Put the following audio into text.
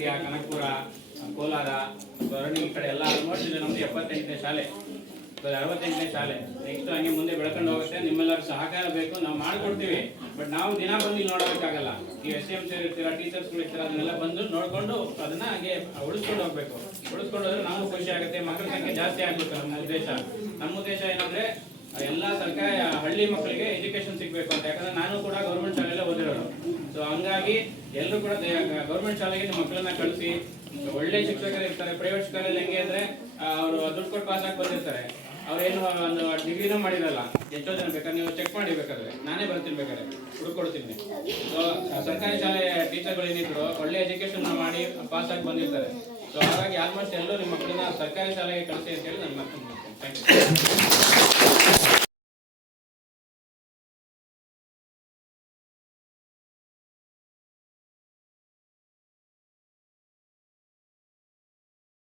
ಮಂಡ್ಯ, ಕನಕಪುರ, ಕೋಲಾರ, ಹೊರಡಿ ಈ ಕಡೆ ಎಲ್ಲ ಆಲ್ಮೋಸ್ಟ್ ಇದು ನಮ್ದು 78ನೇ ಶಾಲೆ, 68ನೇ ಶಾಲೆ. ನೆಕ್ಸ್ಟ್ ಹಂಗೆ ಮುಂದೆ ಬೆಳ್ಕೊಂಡು ಹೋಗುತ್ತೆ. ನಿಮ್ಮೆಲ್ಲರೂ ಸಹಕಾರ ಬೇಕು, ನಾವು ಮಾಡ್ಕೊಡ್ತೀವಿ. ಬಟ್ ನಾವು ದಿನ ಬಂದು ನೋಡೋಕ್ಕಾಗಲ್ಲ. ಈ SMC ಇರ್ತೀರಾ, ಟೀಚರ್ಸ್ಗಳು ಇರ್ತೀರ, ಅದನ್ನೆಲ್ಲ ಬಂದು ನೋಡ್ಕೊಂಡು ಅದನ್ನ ಹಾಗೆ ಉಳಿಸ್ಕೊಂಡು ಹೋಗ್ಬೇಕು. ಉಳಿಸ್ಕೊಂಡು ಹೋದ್ರೆ ನಮಗೂ ಖುಷಿ ಆಗುತ್ತೆ, ಮಕ್ಕಳ ಸಂಖ್ಯೆ ಜಾಸ್ತಿ ಆಗ್ಬೇಕು. ನಮ್ಮ ಉದ್ದೇಶ ಏನಂದ್ರೆ ಎಲ್ಲ ಸರ್ಕಾರಿ ಹಳ್ಳಿ ಮಕ್ಕಳಿಗೆ ಎಜುಕೇಶನ್ ಸಿಗ್ಬೇಕು ಅಂತ. ಯಾಕಂದ್ರೆ ನಾನು ಕೂಡ ಗೌರ್ಮೆಂಟ್ ಶಾಲೆಯಲ್ಲೇ ಓದಿರೋದು. ಸೊ ಹಂಗಾಗಿ ಎಲ್ಲರೂ ಕೂಡ ಗೌರ್ಮೆಂಟ್ ಶಾಲೆಗೆ ನಿಮ್ಮ ಮಕ್ಕಳನ್ನ ಕಳಿಸಿ. ಒಳ್ಳೆ ಶಿಕ್ಷಕರು ಇರ್ತಾರೆ. ಪ್ರೈವೇಟ್ ಶಾಲೆಯಲ್ಲಿ ಹೆಂಗೆ ಅಂದ್ರೆ ಅವರು ದುಡ್ಡು ಕೊಟ್ಟು ಪಾಸ್ ಆಗಿ ಬಂದಿರ್ತಾರೆ. ಅವ್ರೇನು ಒಂದು ಡಿಗ್ರಿನೂ ಮಾಡಿರಲ್ಲ. ಎಷ್ಟೋ ಜನ ಬೇಕಾದ್ರೆ ನೀವು ಚೆಕ್ ಮಾಡಿ, ಬೇಕಾದ್ರೆ ನಾನೇ ಬರ್ತೀನಿ, ಬೇಕಾದ್ರೆ ಹುಡುಕೊಡ್ತೀನಿ. ಸೊ ಸರ್ಕಾರಿ ಶಾಲೆ ಟೀಚರ್ಗಳು ಏನಿದ್ರು ಒಳ್ಳೆ ಎಜುಕೇಶನ್ ಮಾಡಿ ಪಾಸ್ ಆಗಿ ಬಂದಿರ್ತಾರೆ. ಸೊ ಹಾಗಾಗಿ ಆಲ್ಮೋಸ್ಟ್ ಎಲ್ಲರೂ ನಿಮ್ಮ ಮಕ್ಕಳನ್ನ ಸರ್ಕಾರಿ ಶಾಲೆಗೆ ಕಳಿಸಿ ಅಂತ ಹೇಳಿ ನಾನು ಮಾತು ಮಾಡ್ತೀನಿ. Thank you.